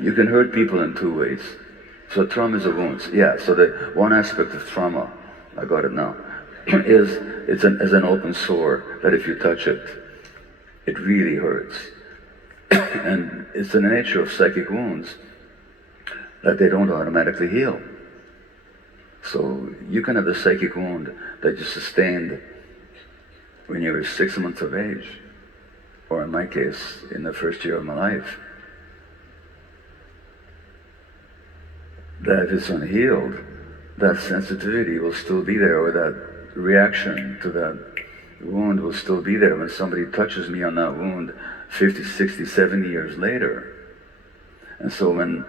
You can hurt people in two ways. So trauma is a wound. Yeah, so the one aspect of trauma, I got it now, is as an open sore that if you touch it, it really hurts. And it's in the nature of psychic wounds that they don't automatically heal. So you can have the psychic wound that you sustained when you were 6 months of age, or in my case, in the first year of my life. That if it's unhealed, that sensitivity will still be there, or that reaction to that wound will still be there when somebody touches me on that wound 50, 60, 70 years later. And so when,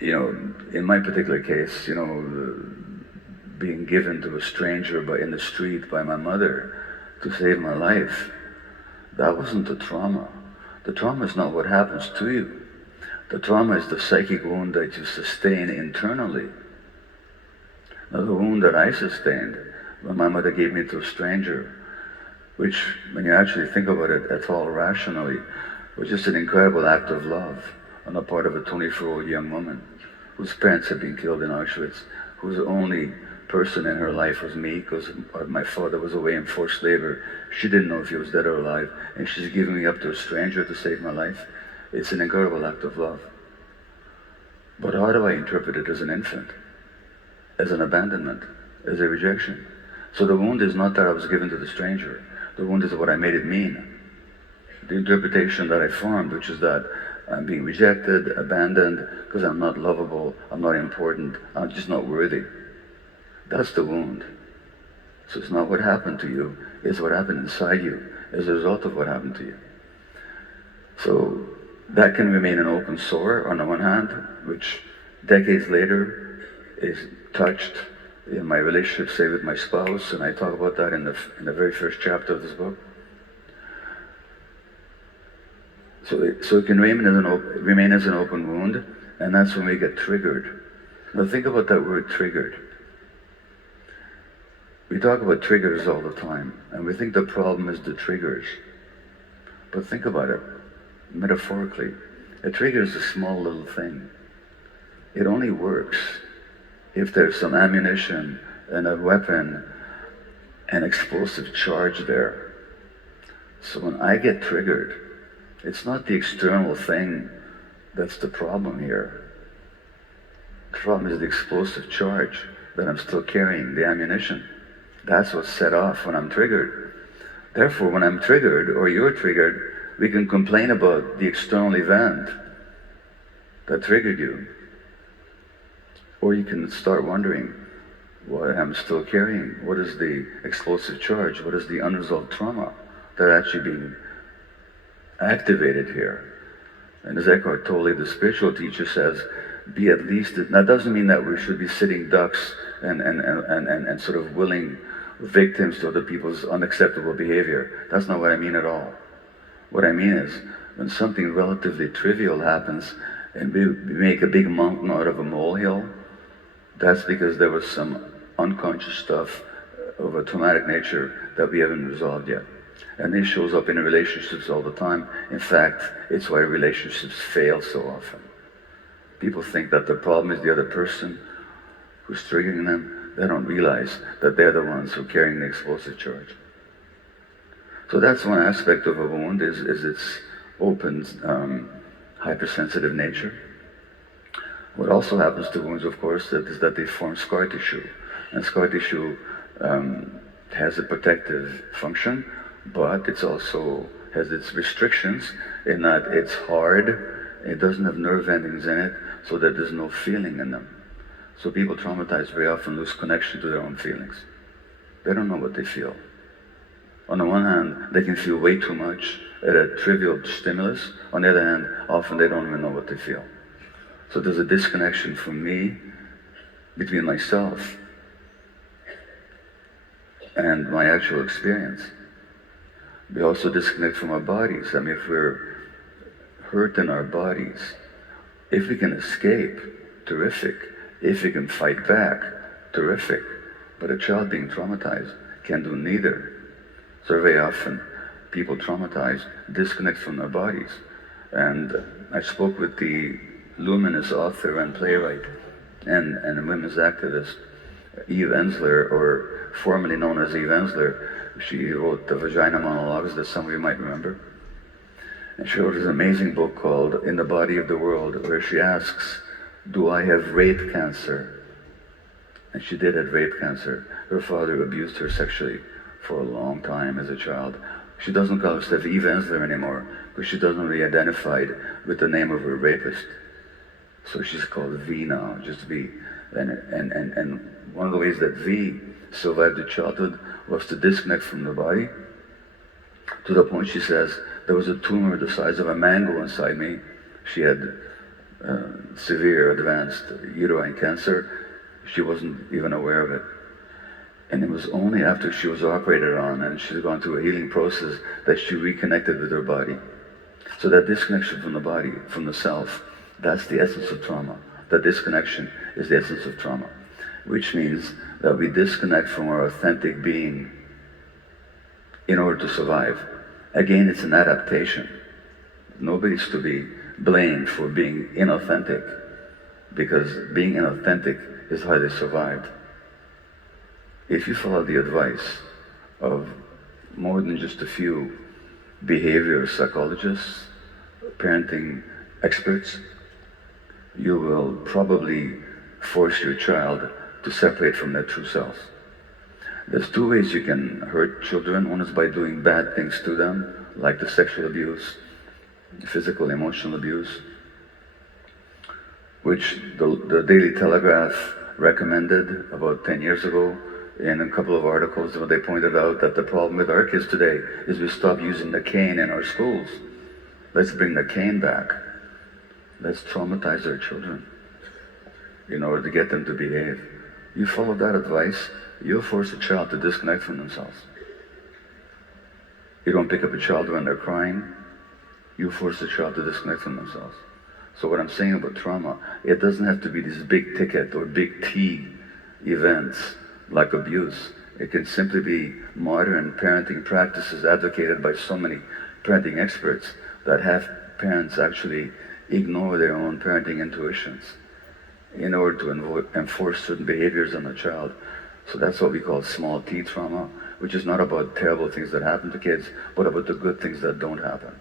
in my particular case, being given to a stranger in the street by my mother to save my life, that wasn't the trauma. The trauma is not what happens to you. The trauma is the psychic wound that you sustain internally. Now, the wound that I sustained when my mother gave me to a stranger, which, when you actually think about it at all rationally, was just an incredible act of love on the part of a 24-year-old young woman whose parents had been killed in Auschwitz, whose only person in her life was me, because my father was away in forced labor. She didn't know if he was dead or alive, and she's giving me up to a stranger to save my life. It's an incredible act of love. But how do I interpret it as an infant? As an abandonment? As a rejection? So the wound is not that I was given to the stranger. The wound is what I made it mean. The interpretation that I formed, which is that I'm being rejected, abandoned, because I'm not lovable, I'm not important, I'm just not worthy. That's the wound. So it's not what happened to you, it's what happened inside you as a result of what happened to you. So that can remain an open sore on the one hand, which decades later is touched in my relationship, say, with my spouse, and I talk about that in the very first chapter of this book. So it can remain as an open wound, and that's when we get triggered. Now think about that word, triggered. We talk about triggers all the time, and we think the problem is the triggers. But think about it, metaphorically. A trigger is a small little thing. It only works if there's some ammunition and a weapon and explosive charge there. So when I get triggered, it's not the external thing that's the problem here. The problem is the explosive charge that I'm still carrying, the ammunition. That's what's set off when I'm triggered. Therefore, when I'm triggered, or you're triggered, we can complain about the external event that triggered you. Or you can start wondering, what I'm still carrying? What is the explosive charge? What is the unresolved trauma that's actually being activated here? And as Eckhart Tolle, the spiritual teacher, says, be at least, that doesn't mean that we should be sitting ducks and sort of willing victims to other people's unacceptable behavior. That's not what I mean at all. What I mean is, when something relatively trivial happens and we make a big mountain out of a molehill, that's because there was some unconscious stuff of a traumatic nature that we haven't resolved yet. And this shows up in relationships all the time. In fact, it's why relationships fail so often. People think that the problem is the other person who's triggering them. They don't realize that they're the ones who are carrying the explosive charge. So that's one aspect of a wound, is its open, hypersensitive nature. What also happens to wounds, of course, is that they form scar tissue. And scar tissue has a protective function, but it also has its restrictions in that it's hard, it doesn't have nerve endings in it, so that there's no feeling in them. So people traumatized very often lose connection to their own feelings. They don't know what they feel. On the one hand, they can feel way too much at a trivial stimulus. On the other hand, often they don't even know what they feel. So there's a disconnection from me, between myself and my actual experience. We also disconnect from our bodies. I mean, if we're hurt in our bodies, if we can escape, terrific. If we can fight back, terrific. But a child being traumatized can do neither. So very often, people traumatized disconnect from their bodies. And I spoke with the luminous author and playwright and women's activist, Eve Ensler, or formerly known as Eve Ensler. She wrote the Vagina Monologues that some of you might remember. And she wrote this amazing book called In the Body of the World, where she asks, do I have rape cancer? And she did have rape cancer. Her father abused her sexually for a long time as a child. She doesn't call herself Eve Ensler anymore, because she doesn't really identify with the name of her rapist. So she's called V now, just V. And one of the ways that V survived her childhood was to disconnect from the body, to the point she says, there was a tumor the size of a mango inside me. She had severe advanced uterine cancer. She wasn't even aware of it. And it was only after she was operated on and she's gone through a healing process that she reconnected with her body. So that disconnection from the body, from the self, that's the essence of trauma. That disconnection is the essence of trauma, which means that we disconnect from our authentic being in order to survive. Again, it's an adaptation. Nobody's to be blamed for being inauthentic, because being inauthentic is how they survived. If you follow the advice of more than just a few behavior psychologists, parenting experts, you will probably force your child to separate from their true selves. There's two ways you can hurt children. One is by doing bad things to them, like the sexual abuse, physical, emotional abuse, which the Daily Telegraph recommended about 10 years ago in a couple of articles where they pointed out that the problem with our kids today is we stop using the cane in our schools. Let's bring the cane back. Let's traumatize our children in order to get them to behave. You follow that advice, you'll force a child to disconnect from themselves. You don't pick up a child when they're crying, you force the child to disconnect from themselves. So what I'm saying about trauma, it doesn't have to be these big ticket or big T events like abuse. It can simply be modern parenting practices advocated by so many parenting experts that have parents actually ignore their own parenting intuitions in order to enforce certain behaviors on the child. So that's what we call small T trauma, which is not about terrible things that happen to kids, but about the good things that don't happen.